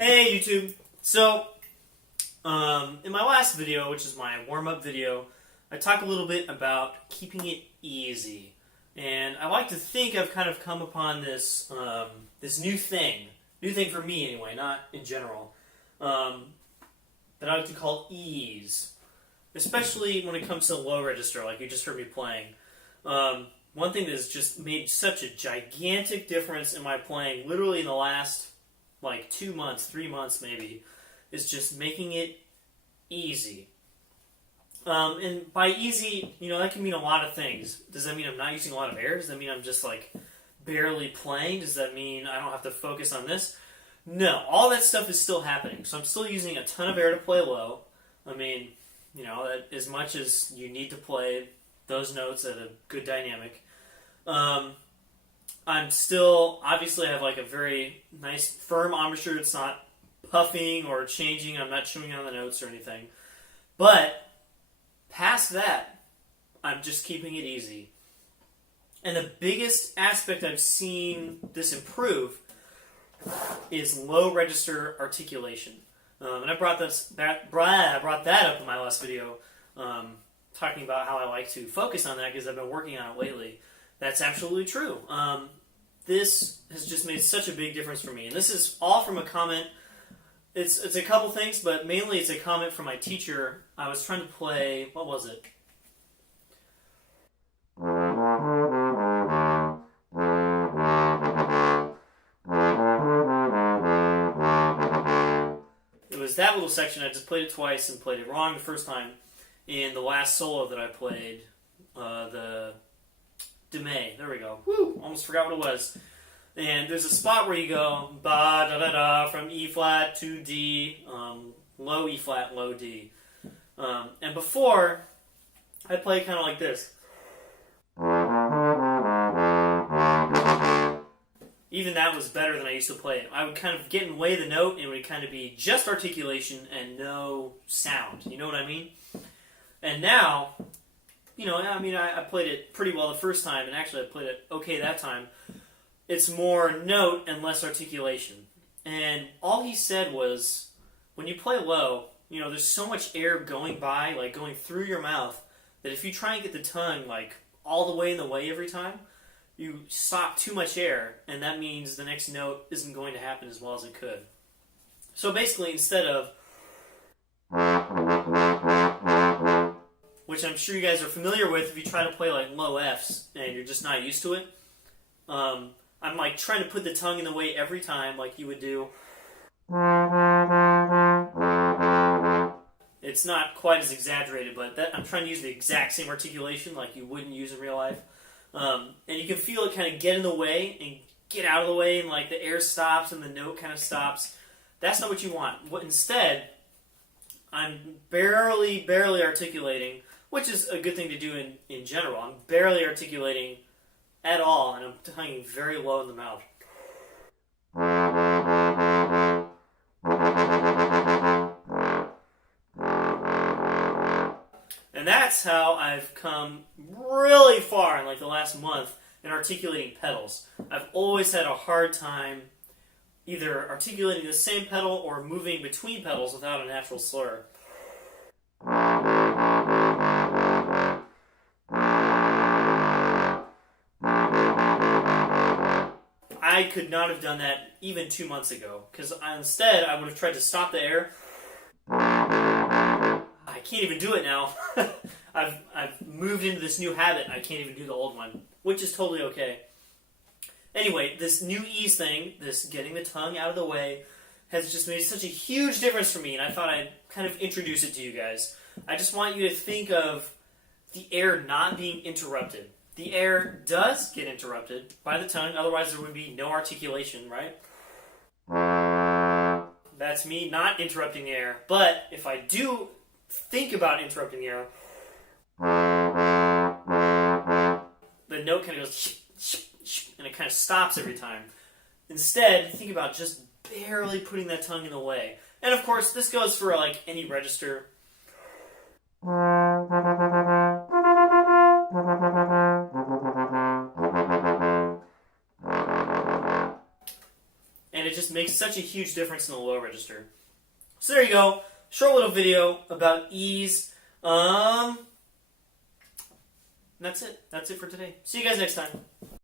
Hey YouTube! In my last video, which is my warm-up video, I talk a little bit about keeping it easy. And I like to think I've kind of come upon this this new thing for me anyway, not in general, that I like to call ease. Especially when it comes to low register, like you just heard me playing. One thing that has just made such a gigantic difference in my playing, literally in the last like 2 months, 3 months maybe, is just making it easy. And by easy, that can mean a lot of things. Does that mean I'm not using a lot of air? Does that mean I'm just like barely playing? Does that mean I don't have to focus on this? No, all that stuff is still happening. So I'm still using a ton of air to play low. I mean, as much as you need to play those notes at a good dynamic. I'm still, obviously I have like a very nice firm embouchure. It's not puffing or changing. I'm not chewing on the notes or anything. But past that, I'm just keeping it easy. And the biggest aspect I've seen this improve is low register articulation. And I brought that up in my last video, talking about how I like to focus on that because I've been working on it lately. That's absolutely true. This has just made such a big difference for me. And this is all from a comment. It's a couple things, but mainly it's a comment from my teacher. I was trying to play, what was it? It was that little section. I just played it twice and played it wrong the first time. In the last solo that I played, the Demay. There we go. Woo! Almost forgot what it was. And there's a spot where you go ba da da da from E flat to D, low E flat, low D. And before, I'd play kind of like this. Even that was better than I used to play it. I would kind of get in the way of the note, and it would kind of be just articulation and no sound. You know what I mean? And now, I played it pretty well the first time, and actually I played it okay that time. It's more note and less articulation. And all he said was, when you play low, there's so much air going by, like going through your mouth, that if you try and get the tongue like all the way in the way every time, you stop too much air, and that means the next note isn't going to happen as well as it could. So basically, instead of, which I'm sure you guys are familiar with if you try to play like low Fs and you're just not used to it, I'm like trying to put the tongue in the way every time like you would do. It's not quite as exaggerated, but I'm trying to use the exact same articulation like you wouldn't use in real life. And you can feel it kind of get in the way and get out of the way, and like the air stops and the note kind of stops. That's not what you want. Instead, I'm barely articulating, which is a good thing to do in general. I'm barely articulating at all, and I'm tonguing very low in the mouth. And that's how I've come really far in like the last month in articulating pedals. I've always had a hard time either articulating the same pedal or moving between pedals without a natural slur. I could not have done that even 2 months ago, because instead I would have tried to stop the air. I can't even do it now. I've moved into this new habit. I can't even do the old one, which is totally okay. Anyway, this new ease thing, this getting the tongue out of the way, has just made such a huge difference for me, and I thought I'd kind of introduce it to you guys. I just want you to think of the air not being interrupted. The air does get interrupted by the tongue, otherwise there would be no articulation, right? That's me not interrupting the air. But if I do think about interrupting the air, the note kind of goes and it kind of stops every time. Instead, think about just barely putting that tongue in the way. And of course, this goes for like any register. And it just makes such a huge difference in the low register. So there you go. Short little video about ease. That's it. That's it for today. See you guys next time.